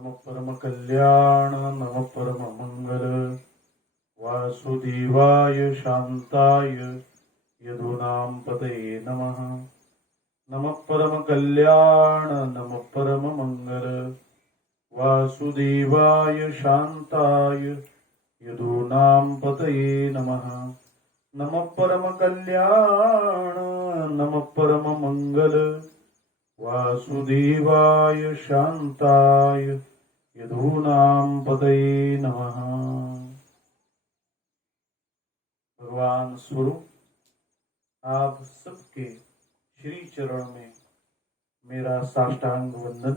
नमः परम कल्याण नमः परम मंगल वासुदेवाय शांताय यदूनां पतये नमः। नमः परम कल्याण नमः परम मंगल वासुदेवाय शांताय यदूनां पतये नमः। नमः परम कल्याण नमः परम मंगल वासुदेवाय शांताय यदूनां पतये नमः। भगवान स्वरूप आप सबके श्री चरण में मेरा साष्टांग वंदन,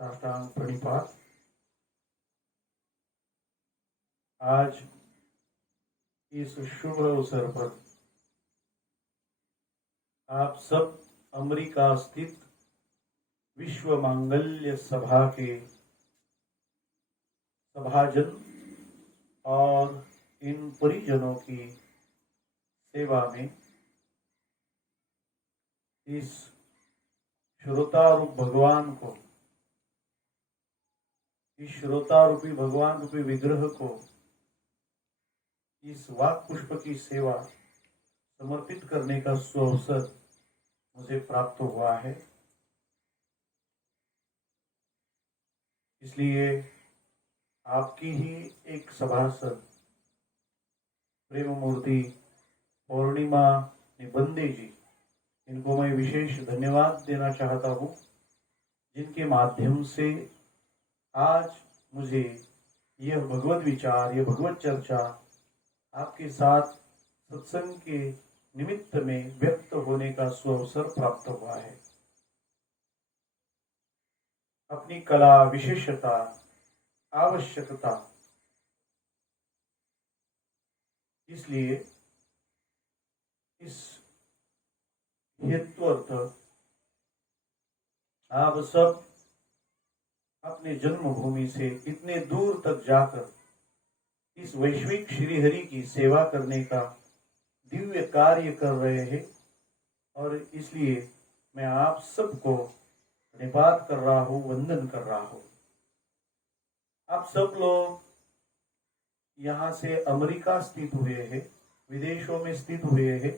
साष्टांग प्रणिपात। आज इस शुभ अवसर पर आप सब अमेरिका स्थित विश्व मांगल्य सभा के सभाजन और इन परिजनों की सेवा में इस श्रोता रूप भगवान को, इस श्रोता रूपी भगवान रूपी विग्रह को, इस वाक पुष्प की सेवा समर्पित करने का सुअवसर मुझे प्राप्त हुआ है। इसलिए आपकी ही एक सभासद प्रेम मूर्ति पूर्णिमा निबंदे जी, इनको मैं विशेष धन्यवाद देना चाहता हूँ, जिनके माध्यम से आज मुझे यह भगवत विचार, यह भगवत चर्चा आपके साथ सत्संग के निमित्त में व्यक्त होने का सुअवसर प्राप्त हुआ है। अपनी कला, विशेषता, आवश्यकता, इसलिए इस हेत्वर्थ आप सब अपने जन्मभूमि से इतने दूर तक जाकर इस वैश्विक श्रीहरि की सेवा करने का दिव्य कार्य कर रहे हैं, और इसलिए मैं आप सबको धन्यवाद कर रहा हूँ, वंदन कर रहा हूँ। आप सब लोग यहाँ से अमेरिका स्थित हुए हैं, विदेशों में स्थित हुए हैं।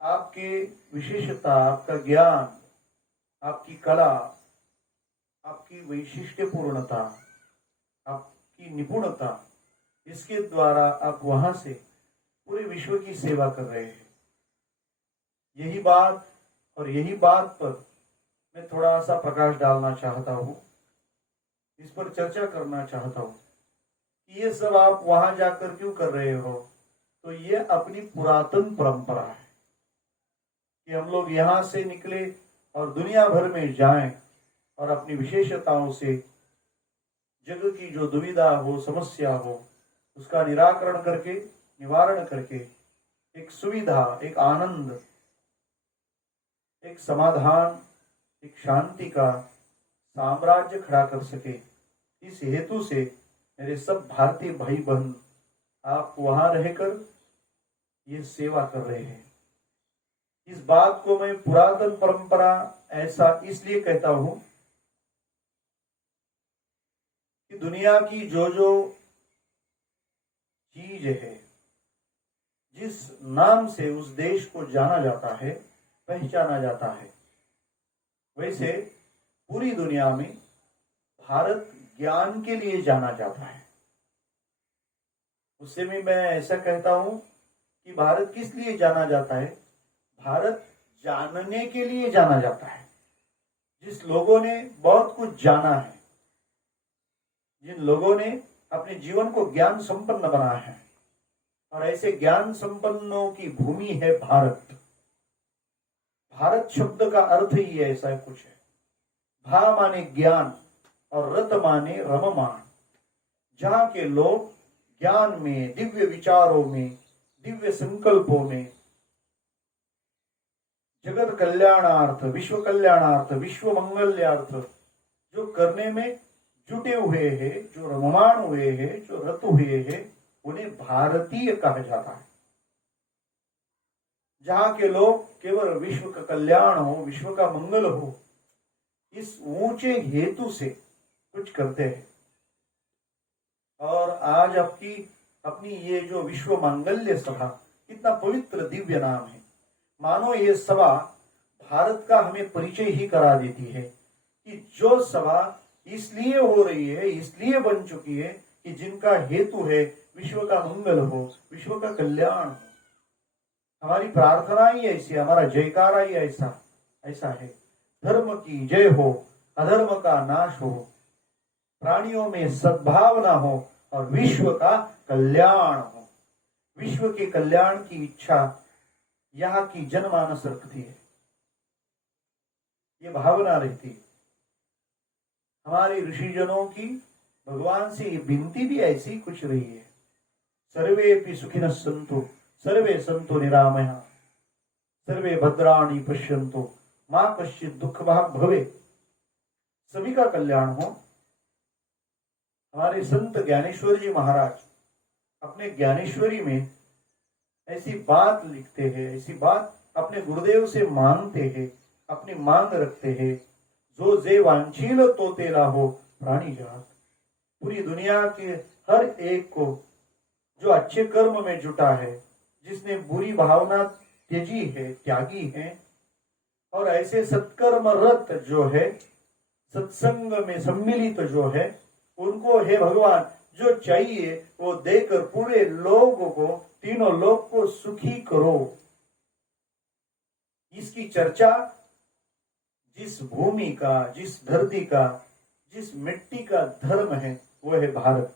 आपके विशेषता, आपका ज्ञान, आपकी कला, आपकी वैशिष्ट्यपूर्णता, आपकी निपुणता, इसके द्वारा आप वहां से पूरे विश्व की सेवा कर रहे हैं। यही बात और यही बात पर मैं थोड़ा सा प्रकाश डालना चाहता हूँ, इस पर चर्चा करना चाहता हूँ कि ये सब आप वहां जाकर क्यों कर रहे हो। तो ये अपनी पुरातन परंपरा है कि हम लोग यहाँ से निकले और दुनिया भर में जाएं और अपनी विशेषताओं से जग की जो दुविधा हो, समस्या हो, उसका निराकरण करके, निवारण करके एक सुविधा, एक आनंद, एक समाधान, एक शांति का साम्राज्य खड़ा कर सके। इस हेतु से मेरे सब भारतीय भाई बहन आप वहां रहकर ये सेवा कर रहे हैं। इस बात को मैं पुरातन परंपरा ऐसा इसलिए कहता हूं कि दुनिया की जो जो चीज है, जिस नाम से उस देश को जाना जाता है, पहचाना जाता है, वैसे पूरी दुनिया में भारत ज्ञान के लिए जाना जाता है। उससे भी मैं ऐसा कहता हूं कि भारत किस लिए जाना जाता है। भारत जानने के लिए जाना जाता है। जिस लोगों ने बहुत कुछ जाना है, जिन लोगों ने अपने जीवन को ज्ञान संपन्न बनाया है, और ऐसे ज्ञान संपन्नों की भूमि है भारत। भारत शब्द का अर्थ ही ऐसा कुछ है। भा माने ज्ञान और रत माने रममान। जहां के लोग ज्ञान में, दिव्य विचारों में, दिव्य संकल्पों में, जगत कल्याणार्थ, विश्व कल्याणार्थ, विश्व मंगल्यार्थ जो करने में जुटे हुए हैं, जो रममाण हुए हैं, जो रत हुए हैं, उन्हें भारतीय कहा जाता है। जहां के लोग केवल विश्व का कल्याण हो, विश्व का मंगल हो, इस ऊंचे हेतु से कुछ करते हैं। और आज आपकी अपनी ये जो विश्व मांगल्य सभा, कितना पवित्र दिव्य नाम है। मानो ये सभा भारत का हमें परिचय ही करा देती है कि जो सभा इसलिए हो रही है, इसलिए बन चुकी है कि जिनका हेतु है विश्व का मंगल हो, विश्व का कल्याण हो। हमारी प्रार्थना ही ऐसी, हमारा जयकारा ही ऐसा ऐसा है। धर्म की जय हो, अधर्म का नाश हो, प्राणियों में सद्भावना हो और विश्व का कल्याण हो। विश्व के कल्याण की इच्छा यहाँ की जनमानस रखती है, ये भावना रहती है। हमारे ऋषिजनों की भगवान से ये विनती भी ऐसी कुछ रही है। सर्वेपि सुखिनः सन्तु, सर्वे सन्तु निरामया, सर्वे भद्राणि पश्यन्तु, मां कश्चित् दुःखभाग् भवेत्। सभी का कल्याण हो। हमारे संत ज्ञानेश्वर जी महाराज अपने ज्ञानेश्वरी में ऐसी बात लिखते हैं, ऐसी बात अपने गुरुदेव से मांगते हैं, अपनी मांग रखते हैं। जो जे वांछील तो तेरा हो प्राणी जात। पूरी दुनिया के हर एक को जो अच्छे कर्म में जुटा है, जिसने बुरी भावना त्यजी है, त्यागी है, और ऐसे सत्कर्म रत जो है, सत्संग में सम्मिलित जो है, उनको हे भगवान जो चाहिए वो देकर पूरे लोगों को, तीनों लोग को सुखी करो। इसकी चर्चा जिस भूमि का, जिस धरती का, जिस मिट्टी का धर्म है वो है भारत।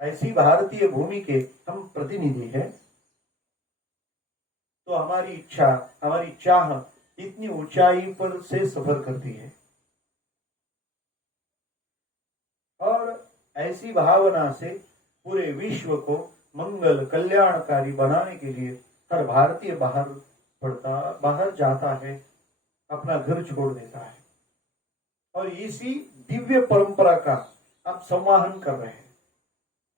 ऐसी भारतीय भूमि के हम प्रतिनिधि हैं। तो हमारी इच्छा, हमारी चाह इतनी ऊंचाई पर से सफर करती है। और ऐसी भावना से पूरे विश्व को मंगल कल्याणकारी बनाने के लिए हर भारतीय बाहर जाता है, अपना घर छोड़ देता है। और इसी दिव्य परंपरा का आप संवाहन कर रहे हैं।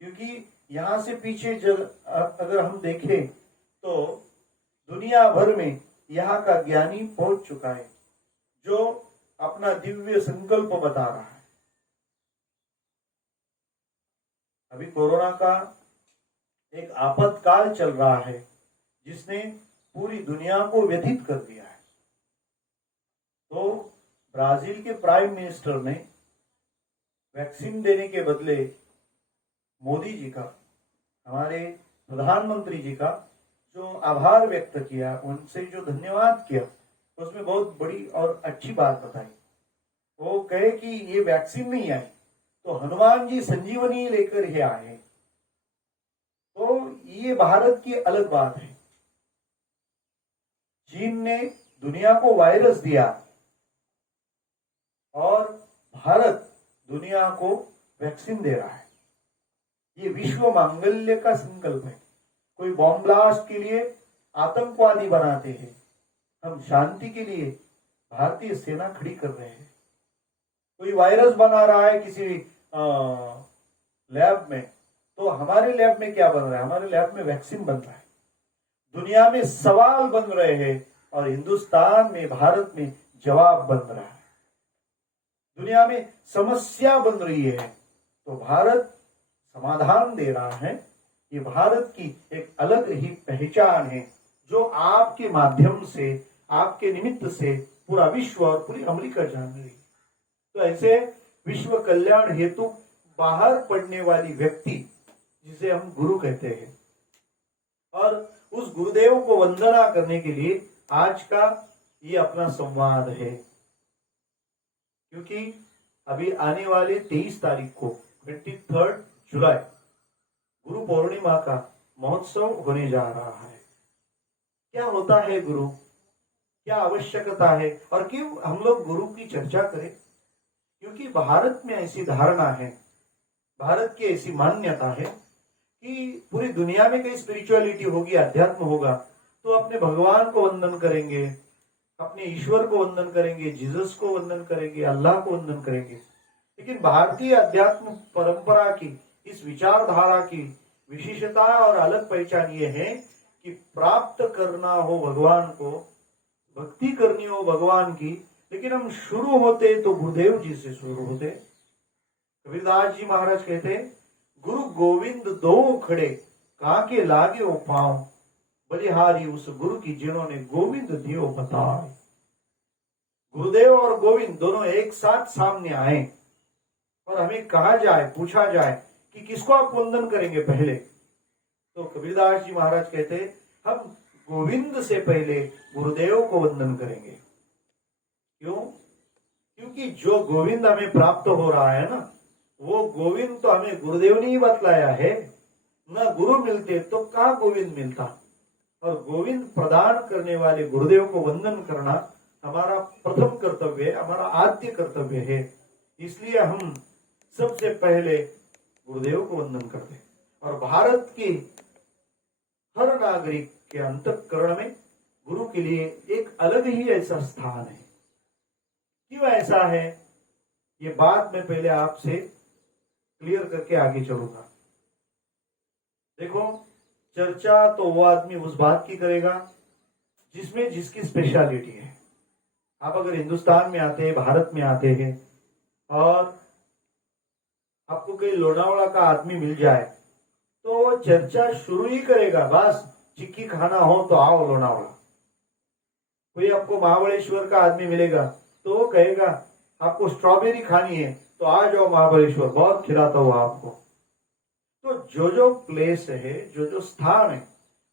क्योंकि यहां से पीछे अगर हम देखें तो दुनिया भर में यहाँ का ज्ञानी पहुंच चुका है, जो अपना दिव्य संकल्प बता रहा है। अभी कोरोना का एक आपातकाल चल रहा है, जिसने पूरी दुनिया को व्यथित कर दिया है। तो ब्राजील के प्राइम मिनिस्टर ने वैक्सीन देने के बदले मोदी जी का, हमारे प्रधानमंत्री जी का जो आभार व्यक्त किया, उनसे जो धन्यवाद किया, उसमें बहुत बड़ी और अच्छी बात बताई। वो कहे कि ये वैक्सीन नहीं आई तो हनुमान जी संजीवनी लेकर ही आए। तो ये भारत की अलग बात है। चीन ने दुनिया को वायरस दिया और भारत दुनिया को वैक्सीन दे रहा है। ये विश्व मांगल्य का संकल्प है। कोई बॉम्ब ब्लास्ट के लिए आतंकवादी बनाते हैं, हम शांति के लिए भारतीय सेना खड़ी कर रहे हैं। कोई वायरस बना रहा है किसी लैब में, तो हमारे लैब में क्या बन रहा है? हमारे लैब में वैक्सीन बन रहा है। दुनिया में सवाल बन रहे हैं और हिंदुस्तान में, भारत में जवाब बन रहा है। दुनिया में समस्या बन रही है तो भारत समाधान दे रहा है। ये भारत की एक अलग ही पहचान है, जो आपके माध्यम से, आपके निमित्त से पूरा विश्व और पूरी अमेरिका जान रही है। तो ऐसे विश्व कल्याण हेतु बाहर पड़ने वाली व्यक्ति, जिसे हम गुरु कहते हैं, और उस गुरुदेव को वंदना करने के लिए आज का ये अपना संवाद है। क्योंकि अभी आने वाले 23 तारीख को 23 जुलाई गुरु पूर्णिमा का महोत्सव होने जा रहा है। क्या होता है गुरु, क्या आवश्यकता है और क्यों हम लोग गुरु की चर्चा करें? क्योंकि भारत में ऐसी धारणा है, भारत की ऐसी मान्यता है कि पूरी दुनिया में कहीं स्पिरिचुअलिटी होगी, अध्यात्म होगा, तो अपने भगवान को वंदन करेंगे, अपने ईश्वर को वंदन करेंगे, जीसस को वंदन करेंगे, अल्लाह को वंदन करेंगे। लेकिन भारतीय अध्यात्म परंपरा की, इस विचारधारा की विशेषता और अलग पहचान ये है कि प्राप्त करना हो भगवान को, भक्ति करनी हो भगवान की, लेकिन हम शुरू होते तो गुरुदेव जी से शुरू होते। कबीरदास जी महाराज कहते, गुरु गोविंद दो खड़े काके लागे वो पांव, बलिहारी उस गुरु की जिन्होंने गोविंद दियो बताए। गुरुदेव और गोविंद दोनों एक साथ सामने आए और हमें कहा जाए, पूछा जाए कि किसको आप वंदन करेंगे पहले, तो कबीरदास जी महाराज कहते, हम गोविंद से पहले गुरुदेव को वंदन करेंगे। क्यों? क्योंकि जो गोविंद हमें प्राप्त हो रहा है ना, वो गोविंद तो हमें गुरुदेव ने ही बतलाया है। न गुरु मिलते तो कहाँ गोविंद मिलता। और गोविंद प्रदान करने वाले गुरुदेव को वंदन करना हमारा प्रथम कर्तव्य है, हमारा आद्य कर्तव्य है। इसलिए हम सबसे पहले गुरुदेव को वंदन करते हैं। और भारत के हर नागरिक के अंतःकरण में गुरु के लिए एक अलग ही ऐसा स्थान है। क्यों ऐसा है, ये बात मैं पहले आपसे क्लियर करके आगे चलूंगा। देखो, चर्चा तो वो आदमी उस बात की करेगा जिसमें जिसकी स्पेशलिटी है। आप अगर हिंदुस्तान में आते हैं, भारत में आते हैं और आपको कहीं लोनावाला का आदमी मिल जाए तो वो चर्चा शुरू ही करेगा, बस चिक्की खाना हो तो आओ लोनावाला। कोई आपको महाबलेश्वर का आदमी मिलेगा तो वो कहेगा आपको स्ट्रॉबेरी खानी है तो आ जाओ महाबलेश्वर, बहुत खिलाता हूं आपको। तो जो जो प्लेस है, जो जो स्थान है,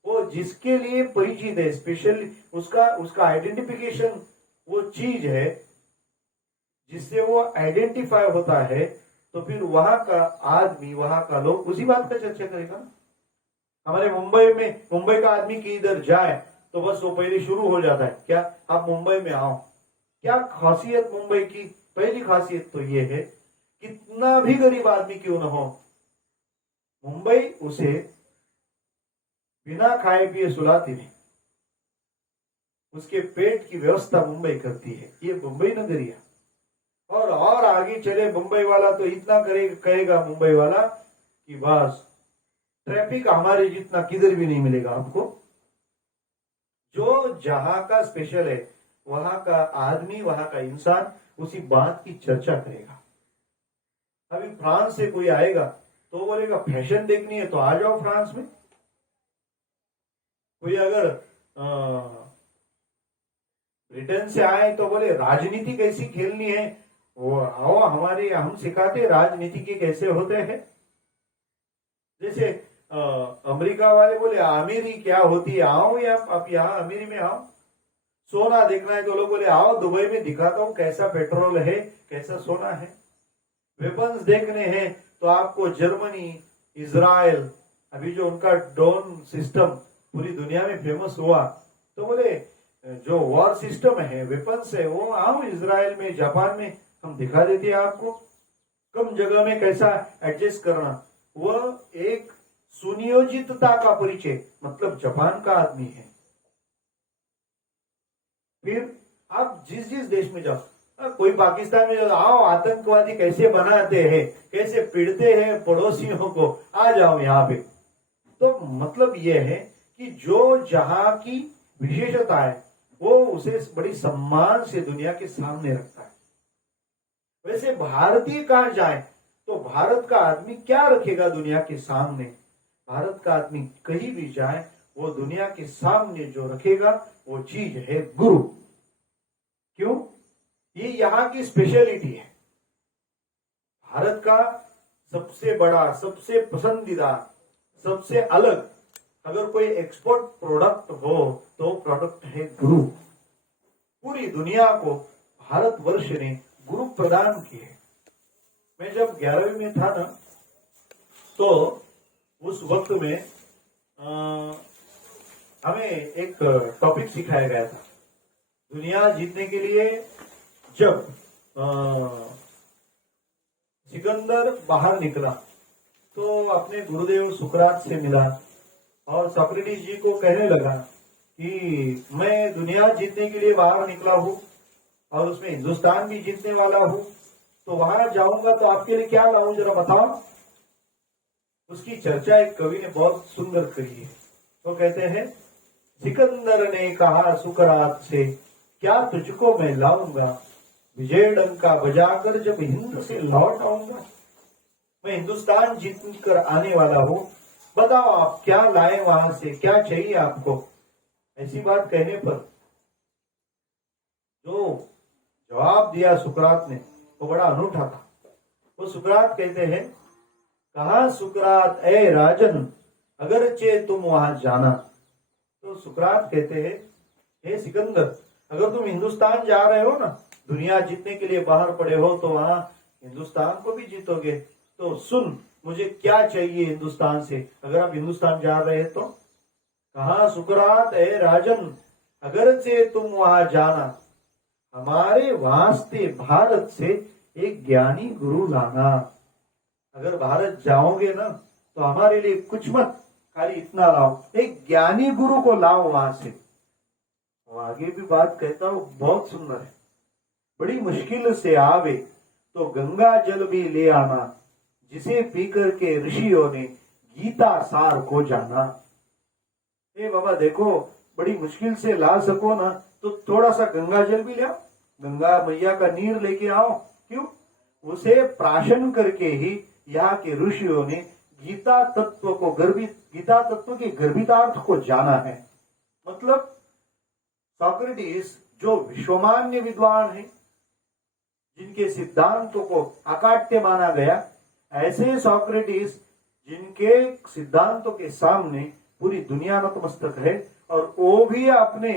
वो जिसके लिए परिचित है, स्पेशली उसका आइडेंटिफिकेशन वो चीज है जिससे वो आइडेंटिफाई होता है, तो फिर वहां का आदमी, वहां का लोग उसी बात का चर्चा करेगा। हमारे मुंबई का आदमी किधर जाए तो बस वो पहले शुरू हो जाता है, क्या आप मुंबई में आओ। क्या खासियत मुंबई की? पहली खासियत तो ये है, कितना भी गरीब आदमी क्यों न हो, मुंबई उसे बिना खाए पिए सुलाती नहीं, उसके पेट की व्यवस्था मुंबई करती है। ये मुंबई नगरिया। और आगे चले मुंबई वाला तो इतना कहेगा मुंबई वाला कि बस ट्रैफिक हमारे जितना किधर भी नहीं मिलेगा आपको। जो जहां का स्पेशल है, वहां का आदमी, वहां का इंसान उसी बात की चर्चा करेगा। अभी फ्रांस से कोई आएगा तो बोलेगा फैशन देखनी है तो आ जाओ फ्रांस में। कोई अगर ब्रिटेन से आए तो बोले राजनीति कैसी खेलनी है, वो आओ हमारे, हम सिखाते राजनीति के कैसे होते हैं। जैसे अमेरिका वाले बोले अमीरी क्या होती है, आओ या आप यहाँ अमीरी में आओ। सोना देखना है तो लोग बोले आओ दुबई में दिखाता हूं कैसा पेट्रोल है, कैसा सोना है। वेपन्स देखने हैं तो आपको जर्मनी, इजराइल, अभी जो उनका ड्रोन सिस्टम पूरी दुनिया में फेमस हुआ, तो बोले जो वॉर सिस्टम है, वेपन्स है, वो आओ इजराइल में, जापान में हम दिखा देते हैं आपको। कम जगह में कैसा एडजस्ट करना, वह एक सुनियोजितता का परिचय, मतलब जापान का आदमी है। फिर आप जिस जिस देश में जाओ, कोई पाकिस्तान में जाओ, आओ आतंकवादी कैसे बनाते हैं, कैसे पीड़ते हैं पड़ोसियों को, आ जाओ यहाँ पे। तो मतलब यह है कि जो जहां की विशेषता है वो उसे बड़ी सम्मान से दुनिया के सामने रखता है। वैसे भारतीय कहां जाए तो भारत का आदमी क्या रखेगा दुनिया के सामने? भारत का आदमी कहीं भी जाए वो दुनिया के सामने जो रखेगा वो चीज है गुरु। क्यों? ये यहाँ की स्पेशलिटी है। भारत का सबसे बड़ा, सबसे पसंदीदा, सबसे अलग अगर कोई एक्सपोर्ट प्रोडक्ट हो तो प्रोडक्ट है गुरु। पूरी दुनिया को भारतवर्ष ने गुरु प्रदान किए। मैं जब 11वीं में था ना, तो उस वक्त में हमें एक टॉपिक सिखाया गया था। दुनिया जीतने के लिए जब सिकंदर बाहर निकला तो अपने गुरुदेव सुकरात से मिला और सोक्रेटिस जी को कहने लगा कि मैं दुनिया जीतने के लिए बाहर निकला हूं और उसमें हिंदुस्तान भी जीतने वाला हूं, तो वहां जाऊंगा तो आपके लिए क्या लाऊं जरा बताओ। उसकी चर्चा एक कवि ने बहुत सुंदर करी है। वो कहते हैं, सिकंदर ने कहा सुकरात से, क्या तुझको मैं लाऊंगा, विजय डंका बजाकर जब हिंद से लौट आऊंगा। मैं हिंदुस्तान जीत कर आने वाला हूं, बताओ आप क्या लाए वहां से, क्या चाहिए आपको। ऐसी बात कहने पर जो जवाब दिया सुकरात ने वो बड़ा अनूठा था। वो सुकरात कहते हैं, कहा सुकरात ए राजन, अगरचे तुम वहां जाना। तो सुकरात कहते हैं, हे सिकंदर, अगर तुम हिंदुस्तान जा रहे हो ना, दुनिया जीतने के लिए बाहर पड़े हो, तो वहां हिंदुस्तान को भी जीतोगे। तो सुन, मुझे क्या चाहिए हिंदुस्तान से, अगर आप हिंदुस्तान जा रहे हैं तो। कहा सुकरात ए राजन, अगर से तुम वहां जाना, हमारे वास्ते भारत से एक ज्ञानी गुरु लाना। अगर भारत जाओगे ना तो हमारे लिए कुछ मत, खाली इतना लाओ, एक ज्ञानी गुरु को लाओ वहां से। और आगे भी बात कहता हूं, बहुत सुंदर है। बड़ी मुश्किल से आवे तो गंगा जल भी ले आना, जिसे पीकर के ऋषियों ने गीता सार को जाना। ए बाबा देखो, बड़ी मुश्किल से ला सको ना तो थोड़ा सा गंगा जल भी ले आओ, गंगा मैया का नीर लेके आओ। क्यों? उसे प्राशन करके ही यहाँ के ऋषियों ने गीता तत्व के गर्भितार्थ को जाना है। मतलब सॉक्रेटिस जो विश्वमान्य विद्वान है, जिनके सिद्धांतों को अकाट्य माना गया, ऐसे सॉक्रेटिस जिनके सिद्धांतों के सामने पूरी दुनिया नतमस्तक है, और वो भी अपने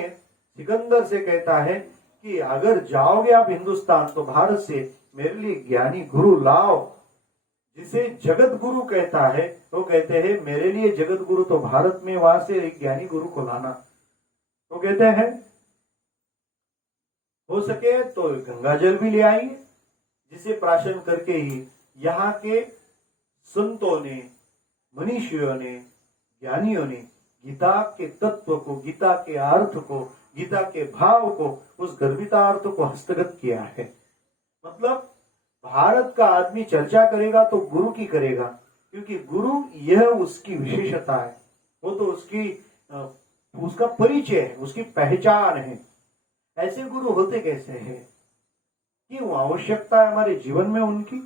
सिकंदर से कहता है कि अगर जाओगे आप हिंदुस्तान तो भारत से मेरे लिए ज्ञानी गुरु लाओ, जिसे जगत गुरु कहता है। वो कहते हैं मेरे लिए जगत गुरु तो भारत में, वहां से एक ज्ञानी गुरु को लाना। तो कहते हैं हो सके तो गंगा जल भी ले आएंगे, जिसे प्राशन करके ही यहाँ के संतों ने, मनीषियों ने, ज्ञानियों ने गीता के तत्व को, गीता के अर्थ को, गीता के भाव को, उस गर्भितार्थ को हस्तगत किया है। मतलब भारत का आदमी चर्चा करेगा तो गुरु की करेगा, क्योंकि गुरु यह उसकी विशेषता है, वो तो उसका परिचय है, उसकी पहचान है। ऐसे गुरु होते कैसे हैं? क्यों आवश्यकता है हमारे जीवन में उनकी?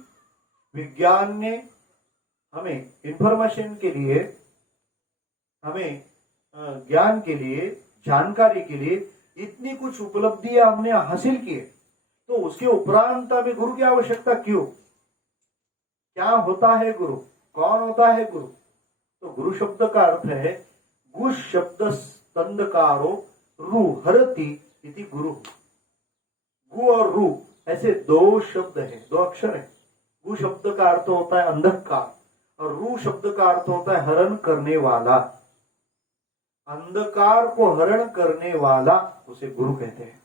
विज्ञान ने हमें इंफॉर्मेशन के लिए, हमें ज्ञान के लिए, जानकारी के लिए इतनी कुछ उपलब्धियां हमने हासिल की है, तो उसके उपरांत हमें गुरु की आवश्यकता क्यों? क्या होता है गुरु? कौन होता है गुरु? तो गुरु शब्द का अर्थ है गुश शब्द स्तंदकारो रु हरति इति गुरु। गु और रु ऐसे दो शब्द है, दो अक्षर है। गु शब्द का अर्थ होता है अंधकार, और रू शब्द का अर्थ होता है हरण करने वाला। अंधकार को हरण करने वाला उसे गुरु कहते हैं।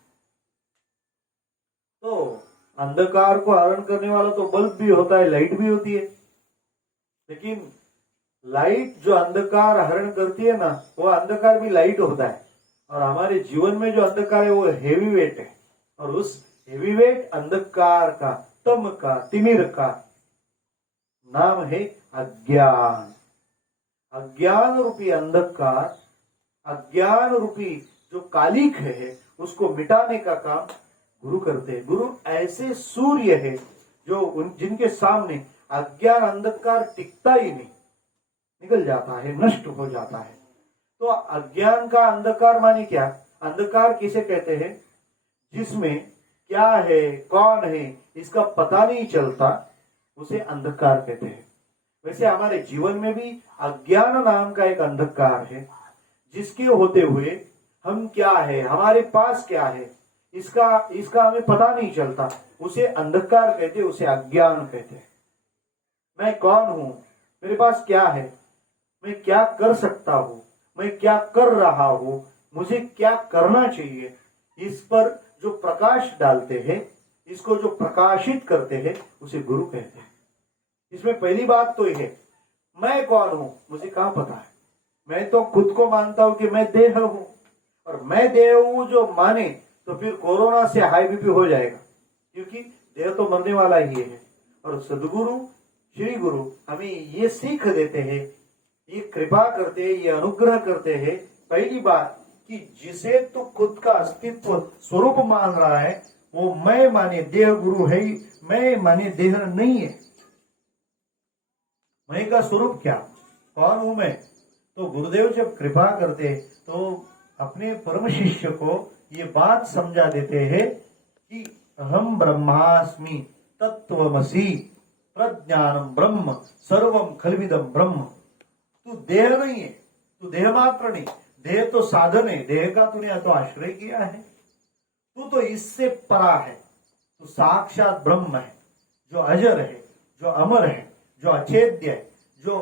तो अंधकार को हरण करने वाला तो बल्ब भी होता है, लाइट भी होती है, लेकिन लाइट जो अंधकार हरण करती है ना, वो अंधकार भी लाइट होता है। और हमारे जीवन में जो अंधकार है वो हेवी वेट है, और उस हेवी वेट अंधकार का, तम का, तिमिर का नाम है अज्ञान। अज्ञान रूपी अंधकार, अज्ञान रूपी जो कालिक है, उसको मिटाने का काम गुरु करते हैं। गुरु ऐसे सूर्य है जो जिनके सामने अज्ञान अंधकार टिकता ही नहीं, निकल जाता है, नष्ट हो जाता है। तो अज्ञान का अंधकार माने क्या? अंधकार किसे कहते हैं? जिसमें क्या है, कौन है, इसका पता नहीं चलता, उसे अंधकार कहते हैं। वैसे हमारे जीवन में भी अज्ञान नाम का एक अंधकार है, जिसके होते हुए हम क्या है, हमारे पास क्या है, इसका हमें पता नहीं चलता, उसे अंधकार कहते, उसे अज्ञान कहते हैं। मैं कौन हूं, मेरे पास क्या है, मैं क्या कर सकता हूं, मैं क्या कर रहा हूं, मुझे क्या करना चाहिए, इस पर जो प्रकाश डालते हैं, इसको जो प्रकाशित करते हैं, उसे गुरु कहते हैं। इसमें पहली बात तो यह है, मैं कौन हूं, मुझे कहां पता है। मैं तो खुद को मानता हूं कि मैं देह हूं, और मैं देह हूं जो माने तो फिर कोरोना से हाई बीपी हो जाएगा, क्योंकि देह तो मरने वाला ही है। और सदगुरु, श्री गुरु हमें ये सीख देते हैं, ये कृपा करते हैं, ये अनुग्रह करते हैं। पहली बात कि जिसे तू खुद का अस्तित्व स्वरूप मान रहा है वो मैं माने देह गुरु है, मैं माने देह नहीं है। मैं का स्वरूप क्या, कौन हूं मैं? तो गुरुदेव जब कृपा करते तो अपने परम शिष्य को ये बात समझा देते हैं कि अहम ब्रह्मास्मि तत्वमसि प्रज्ञानम ब्रह्म सर्वम खलविदम ब्रह्म। तू देह नहीं है, तू देह मात्र नहीं, देह तो साधन है, देह का तूने तो आश्रय किया है, तू तो इससे परा है, तू साक्षात ब्रह्म है, जो अजर है, जो अमर है, जो अछेद्य है, जो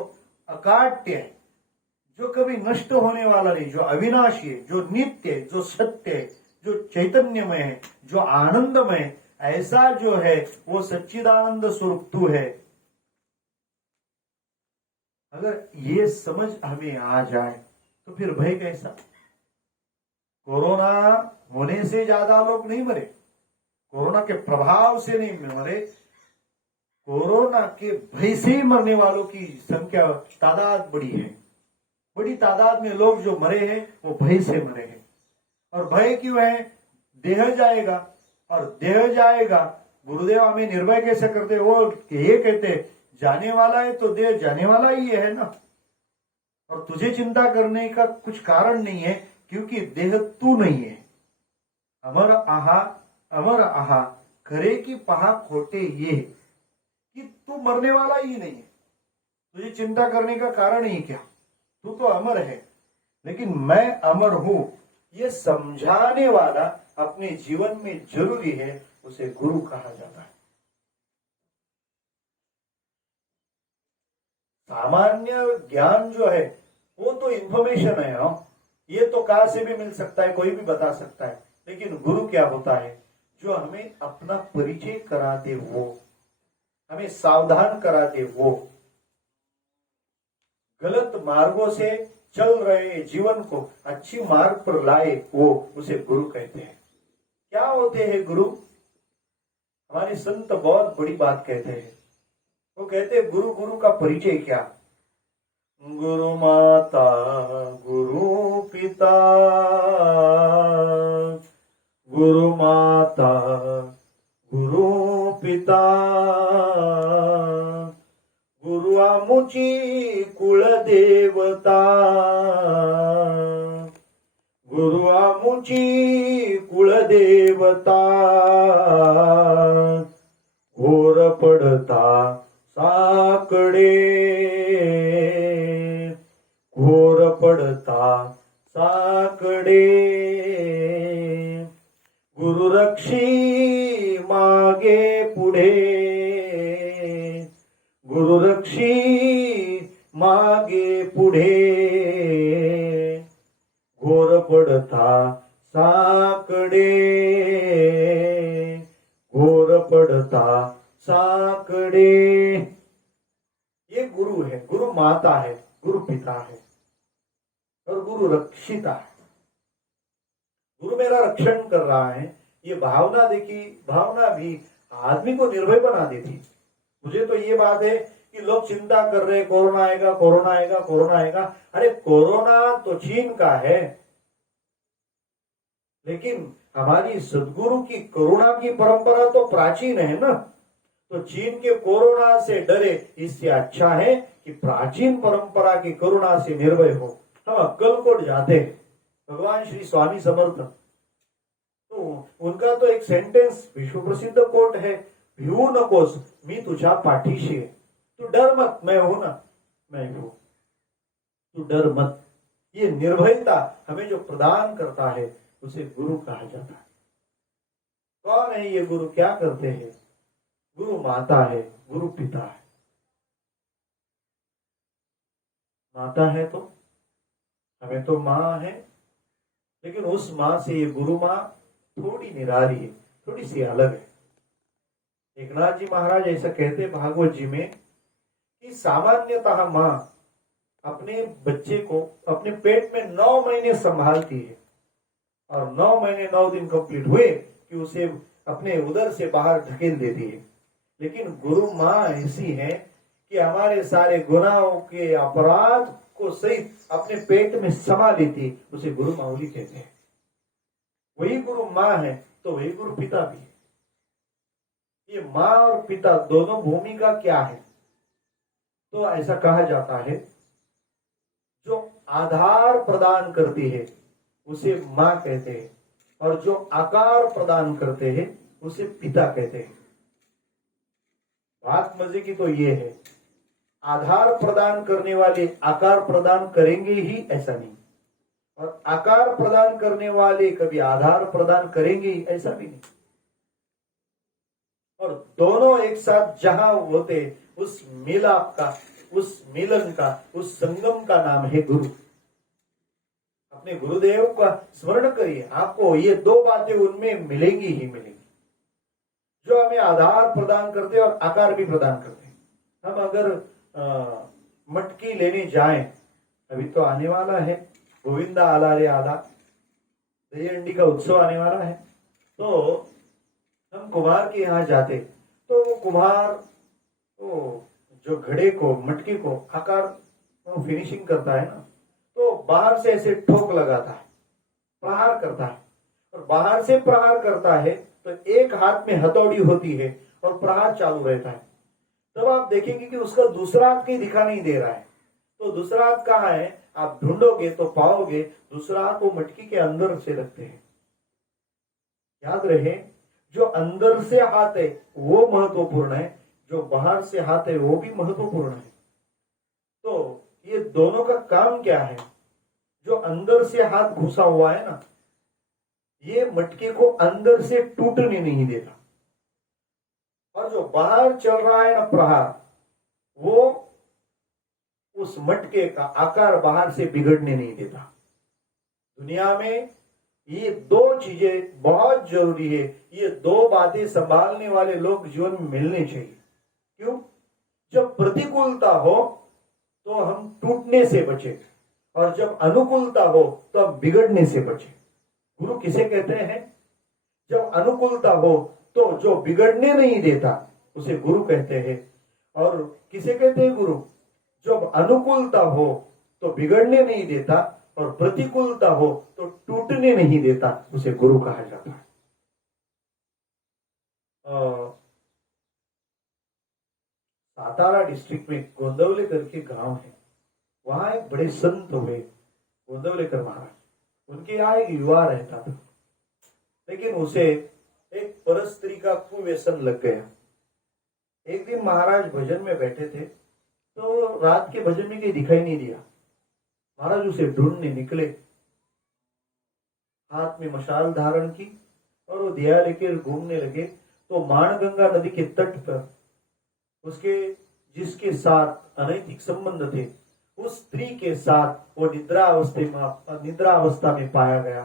अकाट्य है, जो कभी नष्ट होने वाला नहीं, जो अविनाशी है, जो नित्य है, जो सत्य है, जो चैतन्यमय है, जो आनंदमय है, ऐसा जो है वो सच्चिदानंद स्वरूप तू है। अगर ये समझ हमें आ जाए तो फिर भय कैसा? कोरोना होने से ज्यादा लोग नहीं मरे, कोरोना के प्रभाव से नहीं मरे, कोरोना के भय से मरने वालों की संख्या तादाद बड़ी है। बड़ी तादाद में लोग जो मरे हैं वो भय से मरे हैं। और भय क्यों है? देह जाएगा, और देह जाएगा। गुरुदेव हमें निर्भय कैसे करते, वो ये कहते जाने वाला है तो देह जाने वाला ही है ना, और तुझे चिंता करने का कुछ कारण नहीं है, क्योंकि देह तू नहीं है। अमर आहा खरे की पहा खोटे ये, कि तू मरने वाला ही नहीं है, तुझे चिंता करने का कारण ही क्या, तू तो अमर है। लेकिन मैं अमर हूं ये समझाने वाला अपने जीवन में जरूरी है, उसे गुरु कहा जाता है। सामान्य ज्ञान जो है वो तो इंफॉर्मेशन है, ये तो कहां से भी मिल सकता है, कोई भी बता सकता है। लेकिन गुरु क्या होता है? जो हमें अपना परिचय करा दे, वो हमें सावधान करा दे, वो गलत मार्गों से चल रहे जीवन को अच्छी मार्ग पर लाए, वो उसे गुरु कहते हैं। क्या होते हैं गुरु? हमारे संत बहुत बड़ी बात कहते हैं। वो कहते हैं गुरु का परिचय क्या? गुरु माता गुरु पिता, गुरु माता गुरु पिता, गुरु आमुची कुल देवता, गुरु आमुची कुल देवता, घोर पडता साकडे, घोर पडता साकडे, गुरु रक्षी मागे पुढे, गुरु रक्षी मागे पुढे, घोर पडता साकडे, घोर पडता साकडे। ये गुरु है, गुरु माता है, गुरु पिता है, और गुरु रक्षिता है। गुरु मेरा रक्षण कर रहा है, ये भावना देखी, भावना भी आदमी को निर्भय बना देती। मुझे तो ये बात है कि लोग चिंता कर रहे कोरोना आएगा, कोरोना आएगा, कोरोना आएगा। अरे कोरोना तो चीन का है, लेकिन हमारी सदगुरु की करुणा की परंपरा तो प्राचीन है ना। तो चीन के कोरोना से डरे, इससे अच्छा है कि प्राचीन परंपरा की करुणा से निर्भय हो। हम अक्कलकोट जाते हैं, भगवान श्री स्वामी समर्थ, तो उनका तो एक सेंटेंस विश्व प्रसिद्ध कोट है, भिवू नकोस मी तुझ्या पाठीशी आहे, तू डर मत, मैं हूं ना, मैं हूं, तू डर मत। ये निर्भयता हमें जो प्रदान करता है उसे गुरु कहा जाता है। कौन है ये गुरु? क्या करते हैं? गुरु माता है, गुरु पिता है। माता है तो हमें तो माँ है, लेकिन उस माँ से ये गुरु माँ थोड़ी निराली है, थोड़ी सी अलग है। एकनाथ जी महाराज ऐसा कहते भागवत जी में कि सामान्यतः माँ अपने बच्चे को अपने पेट में 9 महीने संभालती है, और 9 महीने 9 दिन कंप्लीट हुए कि उसे अपने उदर से बाहर ढकेल देती है। लेकिन गुरु माँ ऐसी है कि हमारे सारे गुनाहों के अपराध को सहित अपने पेट में समा लेती है, उसे गुरु माऊली कहते हैं। वही गुरु माँ है तो वही गुरु पिता भी है। ये माँ और पिता दोनों भूमिका क्या है? तो ऐसा कहा जाता है, जो आधार प्रदान करती है उसे माँ कहते हैं, और जो आकार प्रदान करते हैं उसे पिता कहते हैं। बात मजे की तो ये है, आधार प्रदान करने वाले आकार प्रदान करेंगे ही ऐसा नहीं, और आकार प्रदान करने वाले कभी आधार प्रदान करेंगे ही ऐसा भी नहीं। और दोनों एक साथ जहां होते, उस मिलाप का, उस मिलन का, उस संगम का नाम है गुरु। अपने गुरुदेव का स्मरण करिए, आपको ये दो बातें उनमें मिलेंगी ही मिलेंगी, जो हमें आधार प्रदान करते और आकार भी प्रदान करते हैं। हम अगर मटकी लेने जाएं, अभी तो आने वाला है गोविंदा आला रे आला, दही अंडी का उत्सव आने वाला है, तो हम कुम्हार के यहाँ जाते, तो वो कुम्हार तो जो घड़े को, मटकी को आकार फिनिशिंग करता है ना, तो बाहर से ऐसे ठोक लगाता है, प्रहार करता है, और बाहर से प्रहार करता है तो एक हाथ में हथौड़ी होती है और प्रहार चालू रहता है। तब आप देखेंगे कि उसका दूसरा हाथ कहीं दिखा नहीं दे रहा है, तो दूसरा हाथ कहाँ है? आप ढूंढोगे तो पाओगे दूसरा हाथ वो मटकी के अंदर से रखते हैं। याद रहे, जो अंदर से हाथ है वो महत्वपूर्ण है, जो बाहर से हाथ है वो भी महत्वपूर्ण है। तो ये दोनों का काम क्या है? जो अंदर से हाथ घुसा हुआ है ना, ये मटके को अंदर से टूटने नहीं देता, और जो बाहर चल रहा है ना प्रहार, वो उस मटके का आकार बाहर से बिगड़ने नहीं देता। दुनिया में ये दो चीजें बहुत जरूरी है, ये दो बातें संभालने वाले लोग जीवन में मिलने चाहिए। क्यों? जब प्रतिकूलता हो तो हम टूटने से बचे, और जब अनुकूलता हो तो हम बिगड़ने से बचे। गुरु किसे कहते हैं? जब अनुकूलता हो तो जो बिगड़ने नहीं देता उसे गुरु कहते हैं। और किसे कहते हैं गुरु? जब अनुकूलता हो तो बिगड़ने नहीं देता, और प्रतिकूलता हो तो टूटने नहीं देता, उसे गुरु कहा जाता है। सातारा डिस्ट्रिक्ट में गोंदवलेकर के गांव है, वहां एक बड़े संत हुए गोंदवलेकर महाराज। उनके यहाँ एक युवा रहता था, लेकिन उसे एक परस्त्री का कुव्यसन लग गया। एक दिन महाराज भजन में बैठे थे, तो रात के भजन में कहीं दिखाई नहीं दिया। महाराज उसे ढूंढने निकले, हाथ में मशाल धारण की, और वो दिया लेकर घूमने लगे। तो माणगंगा नदी के तट पर उसके जिसके साथ अनैतिक संबंध थे, उस स्त्री के साथ वो निद्रा अवस्था में पाया गया।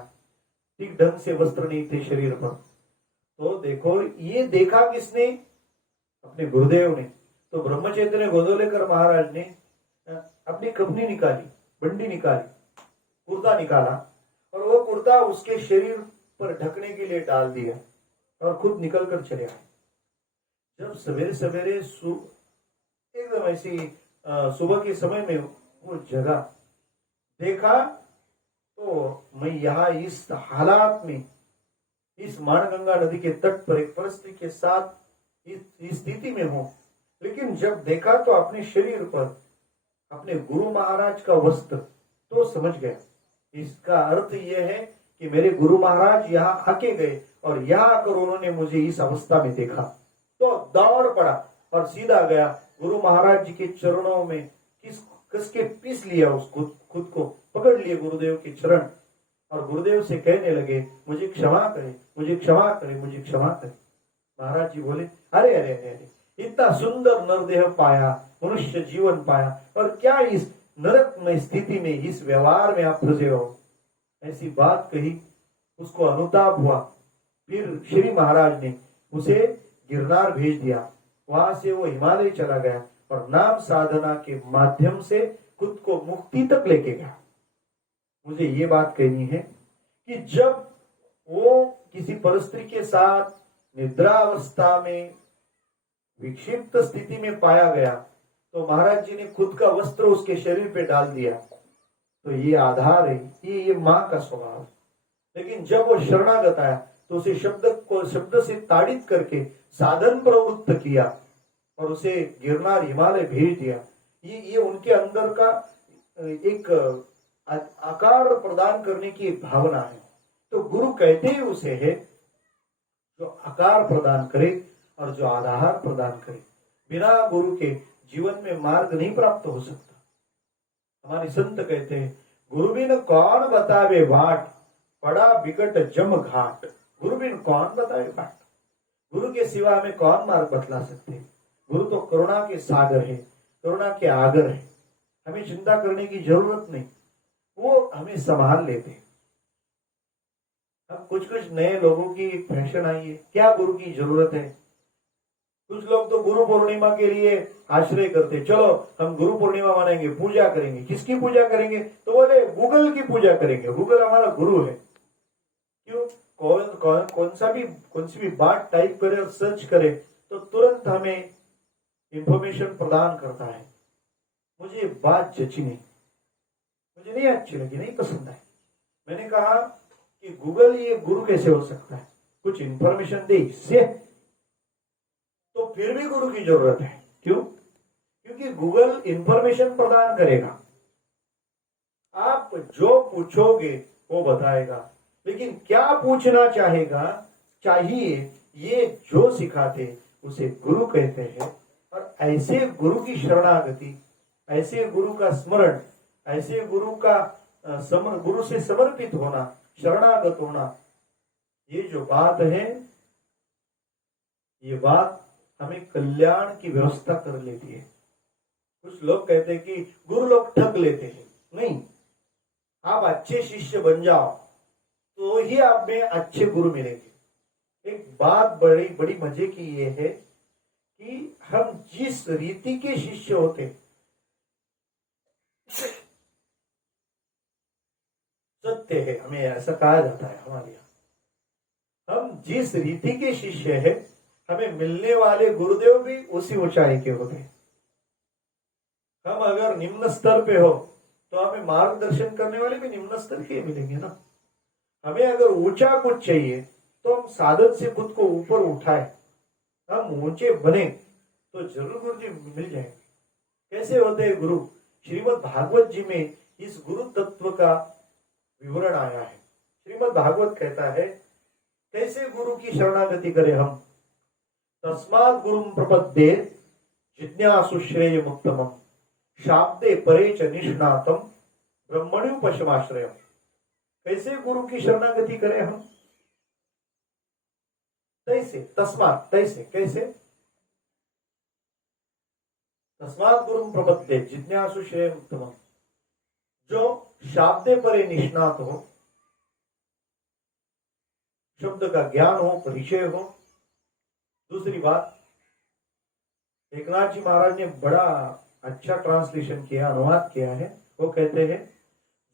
ठीक ढंग से वस्त्र नहीं थे शरीर पर। तो देखो, ये देखा किसने? अपने गुरुदेव ने। तो ब्रह्मचैतन्य गोंदवलेकर महाराज ने अपनी कपनी निकाली, बंडी निकाली, कुर्ता निकाला, और वो कुर्ता उसके शरीर पर ढकने के लिए डाल दिया, और खुद निकल कर चले आए। जब सवेरे सवेरे एकदम ऐसी सुबह के समय में वो जगह देखा, तो मैं यहाँ इस हालात में, इस माणगंगा नदी के तट पर एक परस्त्री के साथ इस स्थिति में हूं। लेकिन जब देखा तो अपने शरीर पर अपने गुरु महाराज का वस्त्र, तो समझ गया इसका अर्थ यह है कि मेरे गुरु महाराज यहाँ आके गए, और यहाँ आकर उन्होंने मुझे इस अवस्था में देखा। तो दौड़ पड़ा और सीधा गया गुरु महाराज जी के चरणों में, कस के पीस लिया, उसको खुद को पकड़ लिए गुरुदेव के चरण, और गुरुदेव से कहने लगे, मुझे क्षमा करें, मुझे क्षमा करें, मुझे क्षमा करें। महाराज जी बोले, अरे अरे अरे अरे, इतना सुंदर नरदेह पाया, मनुष्य जीवन पाया, और क्या इस नरकमय स्थिति में, इस व्यवहार में आप फंसे हो? ऐसी बात कही, उसको अनुताप हुआ। फिर श्री महाराज ने उसे गिरनार भेज दिया। वहां से वो हिमालय चला गया, और नाम साधना के माध्यम से खुद को मुक्ति तक लेके गया। मुझे ये बात कहनी है कि जब वो किसी परस्त्री के साथ निद्रावस्था में विक्षिप्त स्थिति में पाया गया, तो महाराज जी ने खुद का वस्त्र उसके शरीर पे डाल दिया। तो ये आधार है, ये माँ का स्वभाव। लेकिन जब वो शरणागत आया तो उसे शब्द से ताड़ित करके साधन प्रवृत्त किया और उसे गिरनार हिमालय भेज दिया। ये उनके अंदर का एक आकार प्रदान करने की एक भावना है। तो गुरु कहते ही उसे है जो आकार प्रदान करे और जो आधार प्रदान करे। बिना गुरु के जीवन में मार्ग नहीं प्राप्त हो सकता। हमारे संत कहते हैं, गुरु बिन कौन बतावे बाट, पड़ा बिकट जम घाट। गुरु बिन कौन बतावे बाट, गुरु के सिवा हमें कौन मार्ग बतला सकते हैं। गुरु तो करुणा के सागर है, करुणा के आगर है। हमें चिंता करने की जरूरत नहीं, वो हमें संभाल लेते हैं। अब कुछ नए लोगों की फैशन आई है, क्या गुरु की जरूरत है। कुछ लोग तो गुरु पूर्णिमा के लिए आश्रय करते, चलो हम गुरु पूर्णिमा मनाएंगे, पूजा करेंगे। किसकी पूजा करेंगे? तो बोले गूगल की पूजा करेंगे, गूगल हमारा गुरु है। क्यों? कौन सी भी बात टाइप करे और सर्च करे तो तुरंत हमें इंफॉर्मेशन प्रदान करता है। मुझे बात जची नहीं, मुझे नहीं अच्छी लगी, नहीं पसंद आई। मैंने कहा कि गूगल ये गुरु कैसे हो सकता है, कुछ इंफॉर्मेशन दे इससे। तो फिर भी गुरु की जरूरत है। क्यों? क्योंकि गूगल इंफॉर्मेशन प्रदान करेगा, आप जो पूछोगे वो बताएगा। लेकिन क्या पूछना चाहिए ये जो सिखाते उसे गुरु कहते हैं। और ऐसे गुरु की शरणागति, ऐसे गुरु का स्मरण, ऐसे गुरु से समर्पित होना, शरणागत होना, ये जो बात है, ये बात हमें कल्याण की व्यवस्था कर लेती है। कुछ लोग कहते हैं कि गुरु लोग ठग लेते हैं। नहीं, आप अच्छे शिष्य बन जाओ तो ही आप में अच्छे गुरु मिलेंगे। एक बात बड़ी मजे की ये है कि हम जिस रीति के शिष्य होते, सत्य है, हमें ऐसा कहा जाता है हमारे यहाँ, हम जिस रीति के शिष्य है, हमें मिलने वाले गुरुदेव भी उसी ऊंचाई के होते हैं। हम अगर निम्न स्तर पे हो तो हमें मार्गदर्शन करने वाले भी निम्न स्तर के मिलेंगे ना। हमें अगर ऊंचा कुछ चाहिए तो हम साधन से खुद को ऊपर उठाए, हम ऊंचे बने तो जरूर गुरु जी मिल जाएंगे। कैसे होते हैं गुरु? श्रीमद् भागवत जी में इस गुरु तत्व का विवरण आया है। श्रीमद् भागवत कहता है, कैसे गुरु की शरणागति करें हम। तस्मात् गुरुं प्रपद्ये जिज्ञासु श्रेयमुत्तमम्, शाब्दे परे च निष्णातम ब्रह्मण्युपशमाश्रयम्। कैसे गुरु की शरणागति करें हम? तैसे, तस्मात्, तैसे, कैसे? तस्मात् गुरुं प्रपद्ये जिज्ञासु श्रेयमुत्तमम्, जो शाब्दे परे निष्णात हो, शब्द का ज्ञान हो, परिचय हो। दूसरी बात, एकनाथ जी महाराज ने बड़ा अच्छा ट्रांसलेशन किया, अनुवाद किया है। वो कहते हैं,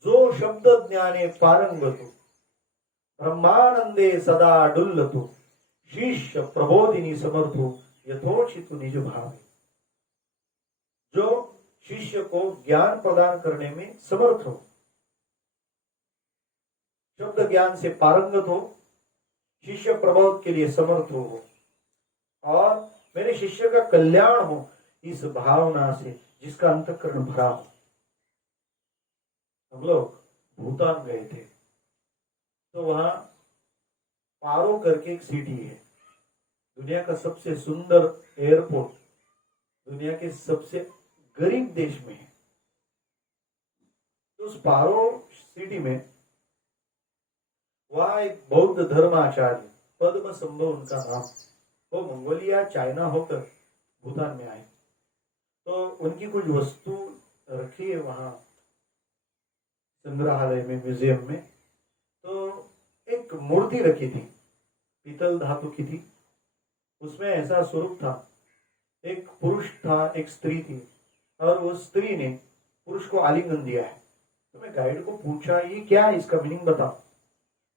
जो शब्द ज्ञाने पारंगतु, ब्रह्मानंदे सदा डुल्लतु, शिष्य प्रबोधिनी समर्थो यथोचितु निज भावे। जो शिष्य को ज्ञान प्रदान करने में समर्थ हो, शब्द ज्ञान से पारंगत हो, शिष्य प्रबोध के लिए समर्थ हो, और मेरे शिष्य का कल्याण हो, इस भावना से जिसका अंतःकरण भरा हो। हम लोग भूटान गए थे, तो वहां पारो करके एक सिटी है, दुनिया का सबसे सुंदर एयरपोर्ट, दुनिया के सबसे गरीब देश में है। तो उस पारो सिटी में वहां एक बौद्ध धर्माचार्य, पद्म संभव उनका नाम, वो मंगोलिया चाइना होकर भूटान में आए। तो उनकी कुछ वस्तु रखी है वहां संग्रहालय में, म्यूजियम में। तो एक मूर्ति रखी थी, पीतल धातु की थी। उसमें ऐसा स्वरूप था, एक पुरुष था, एक स्त्री थी, और वो स्त्री ने पुरुष को आलिंगन दिया है। तो मैं गाइड को पूछा, ये क्या है, इसका मीनिंग बताओ।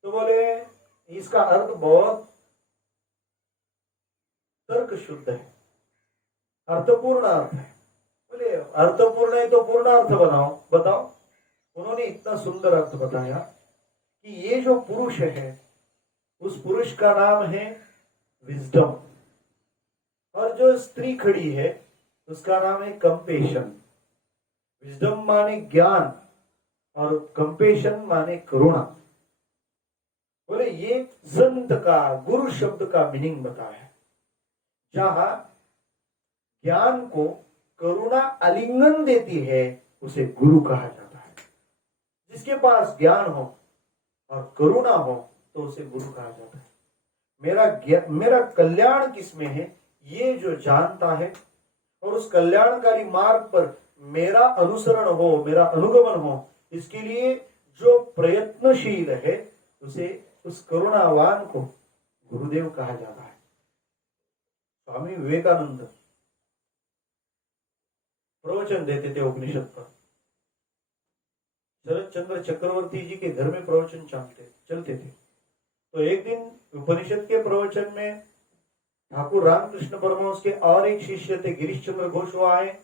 तो बोले, इसका अर्थ बहुत तर्क शुद्ध है, अर्थपूर्ण अर्थ है। बोले अर्थपूर्ण है तो पूर्ण अर्थ बनाओ, बताओ। उन्होंने इतना सुंदर अर्थ बताया कि ये जो पुरुष है उस पुरुष का नाम है विजडम, और जो स्त्री खड़ी है उसका नाम है कंपेशन। विजडम माने ज्ञान और कंपेशन माने करुणा। बोले ये संत का, गुरु शब्द का मीनिंग बताया। जहां ज्ञान को करुणा आलिंगन देती है उसे गुरु कहा जाता है। जिसके पास ज्ञान हो और करुणा हो तो उसे गुरु कहा जाता है। मेरा कल्याण किसमें है ये जो जानता है और उस कल्याणकारी मार्ग पर मेरा अनुसरण हो, मेरा अनुगमन हो, इसके लिए जो प्रयत्नशील है उसे, उस करुणावान को गुरुदेव कहा जाता है। स्वामी विवेकानंद प्रवचन देते थे उपनिषद पर। शरद चंद्र चक्रवर्ती जी के घर में प्रवचन चलते थे। तो एक दिन उपनिषद के प्रवचन में ठाकुर रामकृष्ण परमहंस के और एक शिष्य थे गिरीश चंद्र घोष आए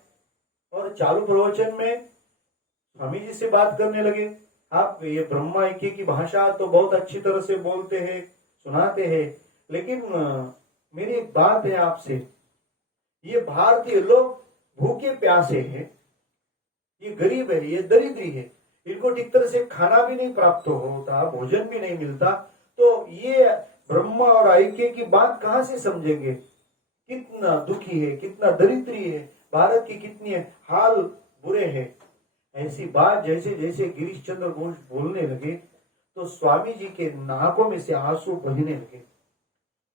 और चालू प्रवचन में स्वामी जी से बात करने लगे। आप ये ब्रह्मा ऐक्य की भाषा तो बहुत अच्छी तरह से बोलते हैं, सुनाते हैं, लेकिन मेरी एक बात है आपसे, ये भारतीय लोग भूखे प्यासे हैं, ये गरीब है, ये दरिद्री है, इनको ठीक तरह से खाना भी नहीं प्राप्त होता, भोजन भी नहीं मिलता, तो ये ब्रह्मा और ऐक्य की बात कहां से समझेंगे? कितना दुखी है, कितना दरिद्री है, भारत की कितनी हाल बुरे हैं। ऐसी बात जैसे जैसे गिरीश चंद्र घोष बोलने लगे तो स्वामी जी के नाकों में से आंसू बहने लगे।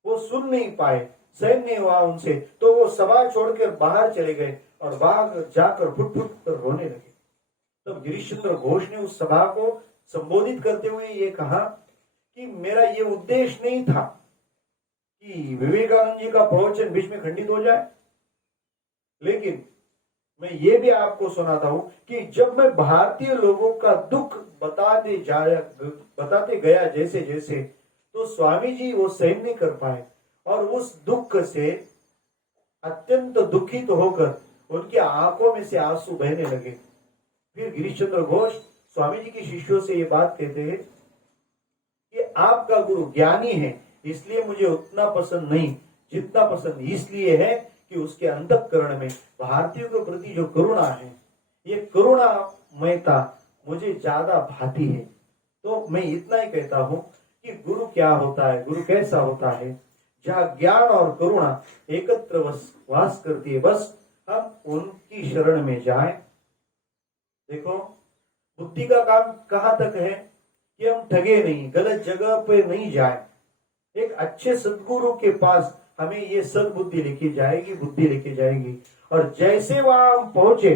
वो सुन नहीं पाए, सहन नहीं हुआ उनसे, तो वो सभा छोड़कर बाहर चले गए और बाहर जाकर फुट फुट कर रोने लगे। तब गिरीश चंद्र घोष ने उस सभा को संबोधित करते हुए ये कहा कि मेरा ये उद्देश्य नहीं था कि विवेकानंद जी का प्रवचन बीच में खंडित हो जाए, लेकिन मैं ये भी आपको सुनाता हूं कि जब मैं भारतीय लोगों का दुख बताते गया जैसे जैसे, तो स्वामी जी वो सहन नहीं कर पाए और उस दुख से अत्यंत दुखित होकर उनकी आंखों में से आंसू बहने लगे। फिर गिरीश चंद्र घोष स्वामी जी के शिष्यों से ये बात कहते हैं कि आपका गुरु ज्ञानी है, इसलिए मुझे उतना पसंद नहीं जितना पसंद इसलिए है कि उसके अंतःकरण में भारतीयों के प्रति जो करुणा है, ये करुणामयता मुझे ज्यादा भाती है। तो मैं इतना ही कहता हूं कि गुरु क्या होता है, गुरु कैसा होता है, जहां ज्ञान और करुणा एकत्र वास करती है, बस हम उनकी शरण में जाएं। देखो बुद्धि का काम कहां तक है कि हम ठगे नहीं, गलत जगह पे नहीं जाए। एक अच्छे सदगुरु के पास हमें ये सद्बुद्धि लेके जाएगी, बुद्धि लेके जाएगी, और जैसे वहां हम पहुंचे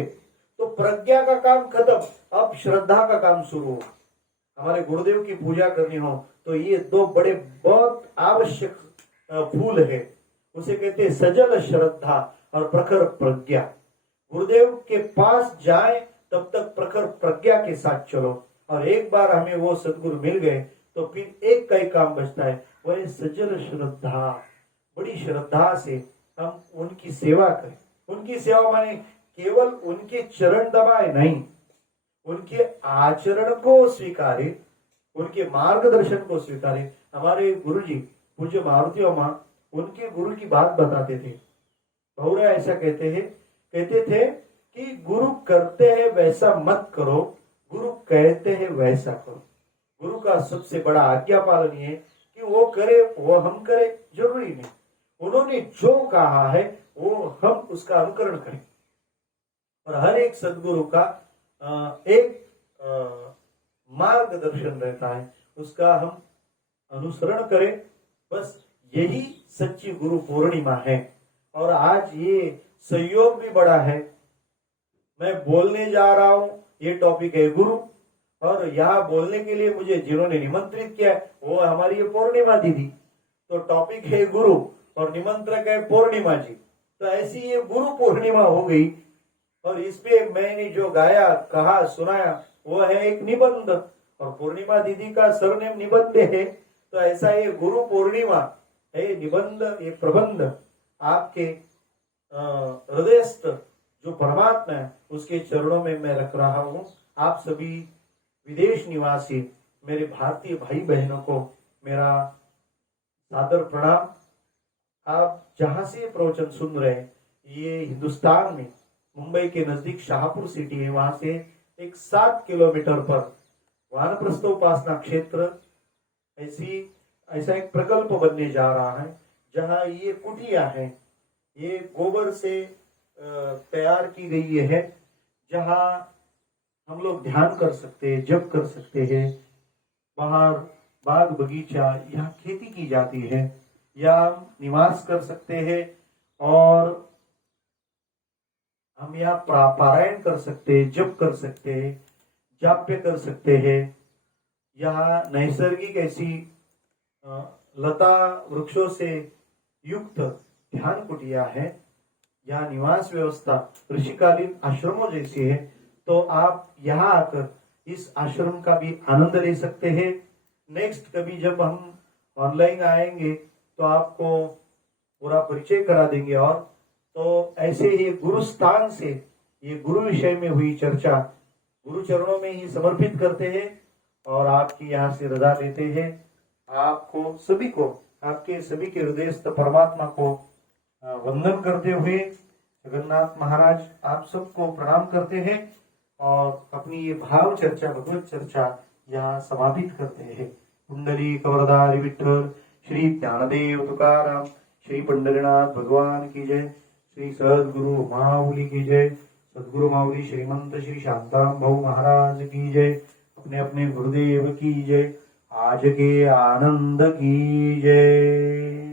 तो प्रज्ञा का काम खत्म, अब श्रद्धा का काम शुरू हो। हमारे गुरुदेव की पूजा करनी हो तो ये दो बड़े बहुत आवश्यक फूल है, उसे कहते हैं सजल श्रद्धा और प्रखर प्रज्ञा। गुरुदेव के पास जाए तब तक प्रखर प्रज्ञा के साथ चलो, और एक बार हमें वो सदगुरु मिल गए तो फिर एक का ही काम बचता है, वह सजल श्रद्धा। बड़ी श्रद्धा से हम उनकी सेवा करें। उनकी सेवा माने केवल उनके चरण दबाए नहीं, उनके आचरण को स्वीकारे, उनके मार्गदर्शन को स्वीकारे। हमारे गुरुजी पूज्य मारुति अम्मा उनके गुरु की बात बताते थे। बहुरा ऐसा कहते थे कि गुरु करते हैं वैसा मत करो, गुरु कहते हैं वैसा करो। गुरु का सबसे बड़ा आज्ञा पालन ये कि वो करे वो हम करे, जरूरी नहीं, उन्होंने जो कहा है वो हम उसका अनुकरण करें। और हर एक सदगुरु का एक मार्गदर्शन रहता है, उसका हम अनुसरण करें। बस यही सच्ची गुरु पूर्णिमा है। और आज ये संयोग भी बड़ा है, मैं बोलने जा रहा हूं, ये टॉपिक है गुरु, और यहाँ बोलने के लिए मुझे जिन्होंने निमंत्रित किया वो हमारी ये पूर्णिमा दीदी। तो टॉपिक है गुरु और निमंत्रक है पूर्णिमा जी। तो ऐसी ये गुरु पूर्णिमा हो गई, और इसपे मैंने जो गाया, कहा, सुनाया वो है एक निबंध, और पूर्णिमा दीदी का सरनेम निबंध है। तो ऐसा ये गुरु पूर्णिमा है, निबंध, ये प्रबंध आपके हृदयस्थ जो परमात्मा है उसके चरणों में मैं रख रहा हूँ। आप सभी विदेश निवासी मेरे भारतीय भाई बहनों को मेरा सादर प्रणाम। आप जहां से प्रवचन सुन रहे हैं, ये हिंदुस्तान में मुंबई के नजदीक शाहपुर सिटी है, वहां से एक 7 किलोमीटर पर वानप्रस्थ उपासना क्षेत्र ऐसा एक प्रकल्प बनने जा रहा है, जहां ये कुटिया है, ये गोबर से तैयार की गई है, जहां हम लोग ध्यान कर सकते हैं, जप कर सकते हैं। बाहर बाग बगीचा, यहाँ खेती की जाती है, या निवास कर सकते हैं और हम यहाँ पारायण कर सकते हैं, जप कर सकते हैं, जाप्य कर सकते हैं। यहाँ नैसर्गिक ऐसी लता वृक्षों से युक्त ध्यान कुटिया है। यहाँ निवास व्यवस्था ऋषिकालीन आश्रमों जैसी है, तो आप यहाँ आकर इस आश्रम का भी आनंद ले सकते हैं। नेक्स्ट कभी जब हम ऑनलाइन आएंगे तो आपको पूरा परिचय करा देंगे। और तो ऐसे ही गुरु स्थान से ये गुरु विषय में हुई चर्चा गुरु चरणों में ही समर्पित करते हैं और आपकी यहाँ से रजा लेते हैं। आपको सभी को, आपके सभी के हृदयस्थ परमात्मा को वंदन करते हुए जगन्नाथ महाराज आप सबको प्रणाम करते हैं और अपनी ये भाव चर्चा, भगवत चर्चा यहाँ समापित करते हैं। कुंडली कवरदारी विठ्ठल, श्री ज्ञानदेव तुकाराम, श्री पंढरीनाथ भगवान की जय, श्री सदगुरु माऊली की जय, सदगुरु माऊली श्रीमंत श्री शांताराम भाऊ महाराज की जय, अपने अपने गुरुदेव की जय, आज के आनंद की जय।